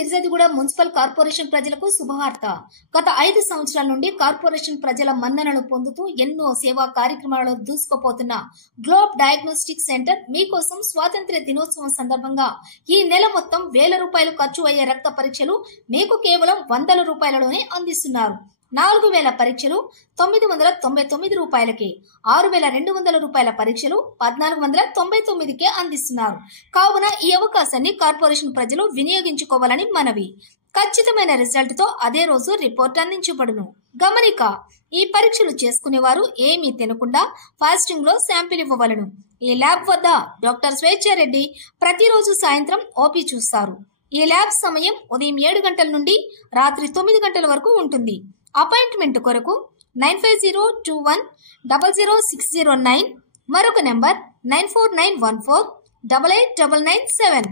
Peerzadiguda municipal corporation ప్రజలకు శుభవార్త. గత 5 సంవత్సరాల నుండి కార్పొరేషన్ ప్రజల మన్ననలు పొందుతూ ఎన్నో సేవా కార్యక్రమాలలో దూసుకుపోతున్న గ్లోబ్ డయాగ్నోస్టిక్ సెంటర్ మీకోసం స్వాతంత్ర్య దినోత్సవం సందర్భంగా ఈ నెల మొత్తం వేల రూపాయలు ఖర్చు అయ్యే రక్త పరీక్షలు మీకు కేవలం వందల రూపాయలలోనే అందిస్తున్నారు. 4000 పరీక్షలు 999 రూపాయలకే, 6200 రూపాయల పరీక్షలు 1499కే అందిస్తున్నారు. కావున ఈ అవకాశాన్ని కార్పొరేషన్ ప్రజలు వినియోగించుకోవాలని మనవి. ఖచ్చితమైన రిజల్ట్ తో అదే రోజు రిపోర్ట్ అందించబడును. గమనిక, ఈ పరీక్షలు చేసుకునేవారు ఏమీ తినకుండా ఫాస్టింగ్ లో శాంపిల్ ఇవ్వవలను. ఈ ల్యాబ్ వద్ద డాక్టర్ స్వేచ్ఛారెడ్డి ప్రతిరోజు సాయంత్రం ఓపీ చూస్తారు. ఈ ల్యాబ్ సమయం ఉదయం 7 గంటల నుండి రాత్రి 9 గంటల వరకు ఉంటుంది. అపాయింట్మెంట్ కొరకు 9502100609, మరొక నెంబర్ 9491488997.